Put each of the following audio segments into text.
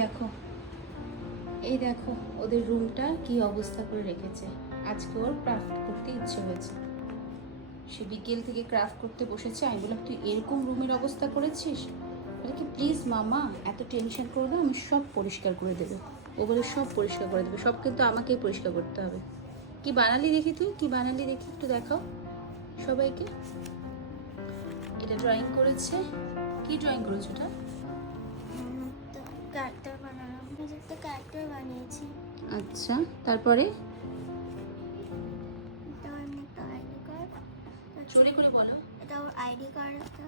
দেখো, এই দেখো ওদের রুমটা কি অবস্থা করে রেখেছে। আজকে ওর ক্রাফট করতে ইচ্ছে হয়েছে, সে বিকেল থেকে ক্রাফট করতে বসেছে। আমি বললাম তুই এরকম রুমের অবস্থা করেছিস? বলে কি প্লিজ মামা এত টেনশন করো না, আমি সব পরিষ্কার করে দেবো। ও বলে সব পরিষ্কার করে দেবে, সব কিন্তু আমাকেই পরিষ্কার করতে হবে। কি বানালি দেখি, তুই কি বানালি দেখি, একটু দেখাও সবাইকে। এটা ড্রয়িং করেছে। কি ড্রয়িং করেছো এটা? ক্যারেক্টার বানানো, একটা ক্যারেক্টার বানিয়েছি। আচ্ছা, তারপরে এটা এমনি একটা আইডি কার্ড। চুরি করে বলো। এটা ওর আইডি কার্ড, একটা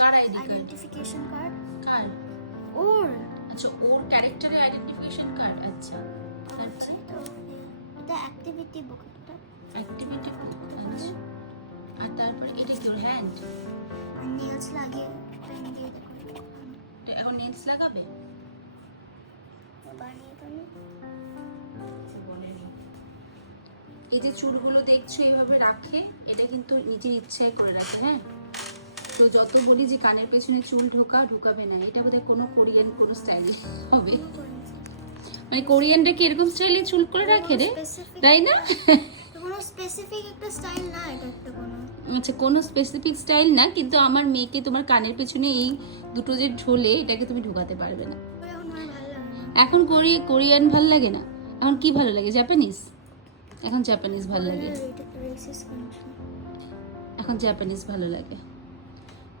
কার আইডি কার্ড? Identification card. কার? ওর। আচ্ছা, ওর ক্যারেক্টারের আইডেন্টিফিকেশন কার্ড। আচ্ছা, আচ্ছা, তো এটা অ্যাক্টিভিটি বুক একটা। অ্যাক্টিভিটি। আচ্ছা, আর তারপরে এটা কি ওর হ্যান্ড? নেলস লাগিয়ে পেন দিয়ে দেখো। এখন নেলস লাগাবে? বানিয়ে তুমি এই যে চুলগুলো দেখছো এইভাবে রাখে, এটা কিন্তু নিজের ইচ্ছায় করে রাখে। হ্যাঁ, তো যত বলি যে কানের পেছনে চুল ঢুকাবে না, এটা বোধহয় কোনো কোরিয়ান কোনো স্টাইল হবে। মানে কোরিয়ানরা কি এরকম স্টাইলে চুল করে রাখে রে, তাই না? কোনো স্পেসিফিক একটা স্টাইল না, এটা একটা কোনো। আচ্ছা, কোনো স্পেসিফিক স্টাইল না, কিন্তু আমার মেয়েকে তোমার কানের পেছনে এই দুটো যে ঝোলে, এটাকে তুমি ঢুকাতে পারবে না। এখন আমার ভালো লাগে না। এখন কোরিয়ান ভাল লাগে না, এখন কি ভালো লাগে? জাপানিজ। এখন জাপানিজ ভালো লাগে, এখন জাপানিজ ভালো লাগে।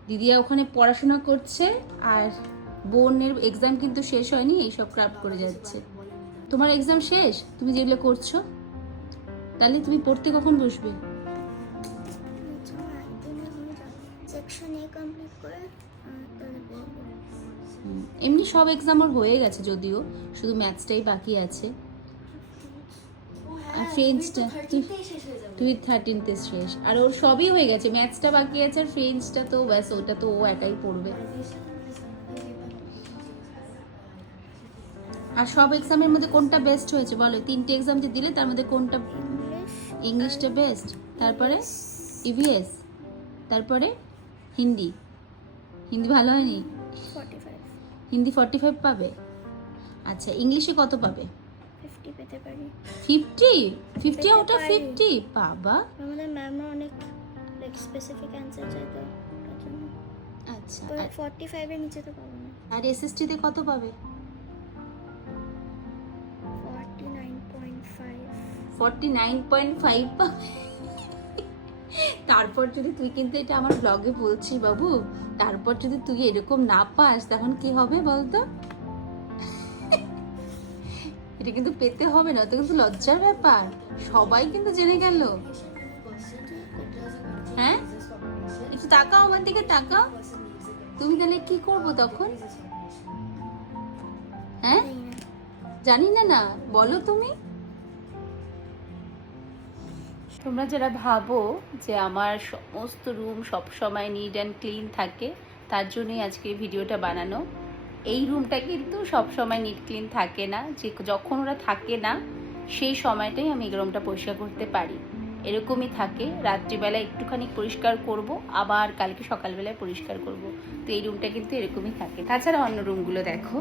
দিদিয়া ওখানে পড়াশোনা করছে, আর বোনের এক্সাম কিন্তু শেষ হয়নি, এইসব ক্রাফট করে যাচ্ছে। তোমার এক্সাম শেষ, তুমি যেগুলো করছো, তাহলে তুমি পড়তে কখন বসবে? সেকশন এ কমপ্লিট করে তাহলে পড়বো। এমনি সব এক্সাম ওর হয়ে গেছে, যদিও শুধু ম্যাথসটাই বাকি আছে। আর ফ্রেঞ্চটা তুই 13th শেষ, আর ওর সবই হয়ে গেছে, ম্যাথসটা বাকি আছে, আর ফ্রেঞ্চটা তো ব্যাস, ওটা তো ও একাই পড়বে। আর সব এক্সামের মধ্যে কোনটা বেস্ট হয়েছে বলো? 3টে এক্সাম যে দিলে তার মধ্যে কোনটা? ইংলিশটা বেস্ট, তারপরে ইভিএস, তারপরে হিন্দি। হিন্দি ভালো হয়নি? 45 হিন্দি 45 পাবে। আচ্ছা, ইংলিশে কত পাবে? 50 পেতে পারি। 50 আউট অফ পারি। 50? বাবা। আমাদের ম্যামরা অনেক লাইক স্পেসিফিক অ্যানসার চাই, তো তার জন্য। আচ্ছা, তো 45 এর নিচে তো পাবো না। আর এসএসটি তে কত পাবে? 49.5। 49.5 পাবে। তারপর যদি তুই, কিন্তু এটা আমার ব্লগে বলছি বাবু, তারপর যদি তুই এরকম না পাস তখন কি হবে বলতো? এটা কিন্তু পেতে হবে না, তো কিন্তু লজ্জার ব্যাপার, সবাই কিন্তু জেনে গেল। হ্যাঁ, একটু তাকাও আমার দিকে, তাকাও। তুমি তাহলে কি করবো তখন? হ্যাঁ, জানি না, না বলো তুমি। তোমরা যারা ভাবো যে আমার সমস্ত রুম সব সময় নিট অ্যান্ড ক্লিন থাকে, তার জন্যই আজকে ভিডিওটা বানানো। এই রুমটা কিন্তু সব সময় নিট ক্লিন থাকে না, যে যখন ওরা থাকে না সেই সময়টাই আমি এই রুমটা পরিষ্কার করতে পারি। এরকমই থাকে, রাত্রিবেলা একটুখানি পরিষ্কার করব, আবার কালকে সকালবেলায় পরিষ্কার করব। তো এই রুমটা কিন্তু এরকমই থাকে। তাছাড়া অন্য রুমগুলো দেখো,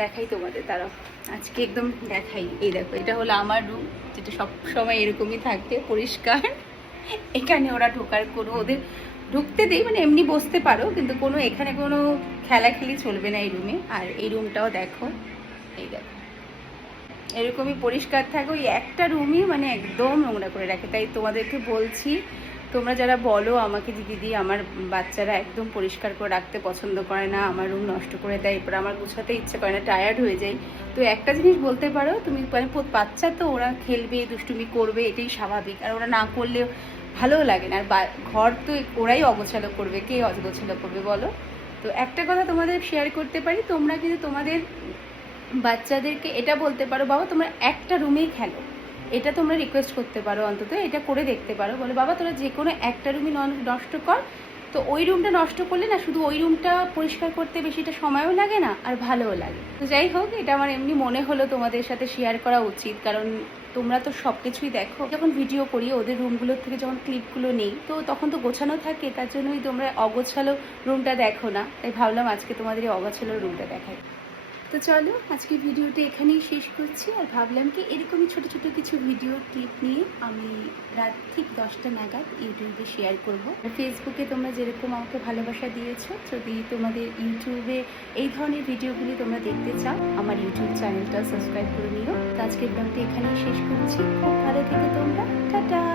দেখাই তোমাদের, তারা আজকে একদম দেখাই। এই দেখো, এটা হলো আমার রুম, যেটা সব সময় এরকমই থাকে পরিষ্কার। এখানে ওরা ঢোকার কোনো, ওদের ঢুকতে দেই, মানে এমনি বসতে পারো, কিন্তু কোনো এখানে কোনো খেলাখেলি চলবে না এই রুমে। আর এই রুমটাও দেখো, এই দেখো এরকমই পরিষ্কার থাকে। ওই একটা রুমই মানে একদম নোংরা করে রাখে। তাই তোমাদেরকে বলছি, তোমরা যারা বলো আমাকে যে দিদি আমার বাচ্চারা একদম পরিষ্কার করে রাখতে পছন্দ করে না, আমার রুম নষ্ট করে দেয়, এরপর আমার গুছাতে ইচ্ছে করে না, টায়ার্ড হয়ে যাই, তো একটা জিনিস বলতে পারো তুমি, মানে বাচ্চা তো ওরা খেলবে, দুষ্টুমি করবে, এটাই স্বাভাবিক, আর ওরা না করলে ভালোও লাগে না। আর ঘর তো ওরাই অগোছালো করবে, কে অগোছালো করবে বলো? তো একটা কথা তোমাদের শেয়ার করতে পারি, তোমরা কিন্তু তোমাদের বাচ্চাদেরকে এটা বলতে পারো, বাবা তোমরা একটা রুমেই খেলো, এটা তোমরা রিকোয়েস্ট করতে পারো, অন্তত এটা করে দেখতে পারো। বলে বাবা তোরা যে কোনো একটা রুমই নষ্ট কর, তো ওই রুমটা নষ্ট করলে না শুধু ওই রুমটা পরিষ্কার করতে বেশিটা সময়ও লাগে না, আর ভালোও লাগে। তো যাই হোক, এটা আমার এমনি মনে হলো তোমাদের সাথে শেয়ার করা উচিত, কারণ তোমরা তো সব কিছুই দেখো, যখন ভিডিও করি ওদের রুমগুলোর থেকে যখন ক্লিপগুলো নেই তো তখন তো গোছানো থাকে, তার জন্যই তোমরা অগোছালো রুমটা দেখো না, তাই ভাবলাম আজকে তোমাদের এই অগোছালো রুমটা দেখাই। তো চলো আজকে ভিডিওটা এখানেই শেষ করছি, আর ভাবলাম কি এরকমই ছোট ছোট কিছু ভিডিও ক্লিপ নিয়ে আমি রাত ঠিক 10টা নাগাদ ইউটিউবে শেয়ার করবো। আর ফেসবুকে তোমরা যেরকম আমাকে ভালোবাসা দিয়েছো, যদি তোমাদের ইউটিউবে এই ধরনের ভিডিওগুলি তোমরা দেখতে চাও আমার ইউটিউব চ্যানেলটা সাবস্ক্রাইব করে নিও। তো আজকের ব্লগটা এখানেই শেষ করছি, খুব ভালো থেকো তোমরা, টাটা।